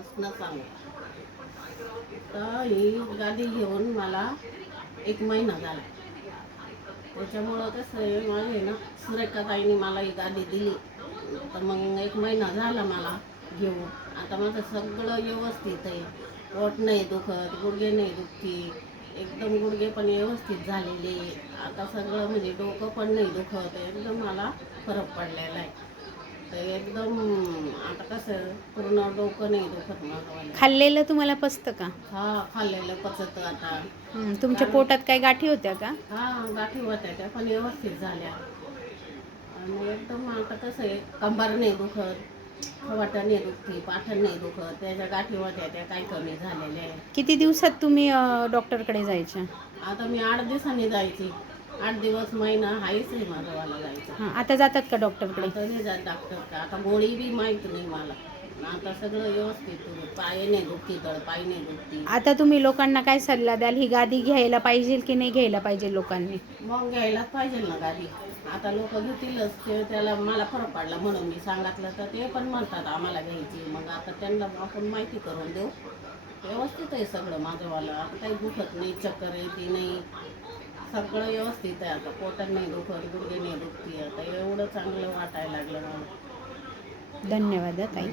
असं सांगू. तर ही गादी घेऊन मला 1 महिना झाला. त्याच्यामुळं कसं आहे, माझे ना सुरेखाताईंनी मला ही गादी दिली. तर मग 1 महिना झाला मला घेऊन. आता माझं सगळं व्यवस्थित आहे. पोट नाही दुखत, गुडघे नाही दुखती, एकदम गुडघे पण व्यवस्थित झालेले. आता सगळं म्हणजे डोकं पण नाही दुखत, एकदम मला फरक पडलेला आहे. तर एकदम आता कसं पूर्ण डोकं नाही दुखत माझं. खाल्लेलं तुम्हाला पचतं का? हा, खाल्लेलं पचतं आता. तुमच्या पोटात काही गाठी होत्या का? हा, गाठी होत्या त्या पण व्यवस्थित झाल्या. आणि एकदम आता कसं आहे, कंबर नाही दुखत, खवाटा नाही दुखती, पाठण नाही दुखत. त्याच्या गाठी होत्या त्या काही कमी झालेल्या आहे. किती दिवसात तुम्ही डॉक्टरकडे जायच्या? आता मी 8 दिवसांनी जायची. 8 दिवस महिना हायच आहे माझं जायचं. हां, आता जातात का डॉक्टरकडे? आता नाही जात डॉक्टर का. आता गोळी बी माहीत नाही मला. आता सगळं व्यवस्थित. पाय नाही दुखती, तळपाय नाही दुखती. आता तुम्ही लोकांना काय सल्ला द्याल? ही गादी घ्यायला पाहिजे की नाही घ्यायला पाहिजे लोकांनी? मग घ्यायलाच पाहिजे ना गादी. आता लोक घेतीलच. त्याला मला फरक पडला म्हणून मी सांगितलं तर ते पण म्हणतात आम्हाला घ्यायची. मग आता त्यांना आपण माहिती करून देऊ. व्यवस्थित आहे सगळं माझंवालं. आता काही दुखत नाही, चक्कर येते नाही, सगळं व्यवस्थित आहे. आता पोटात नाही दुखत, गुडघे नाही दुखती. आता एवढं चांगलं वाटायला लागलं मला. धन्यवाद ताई.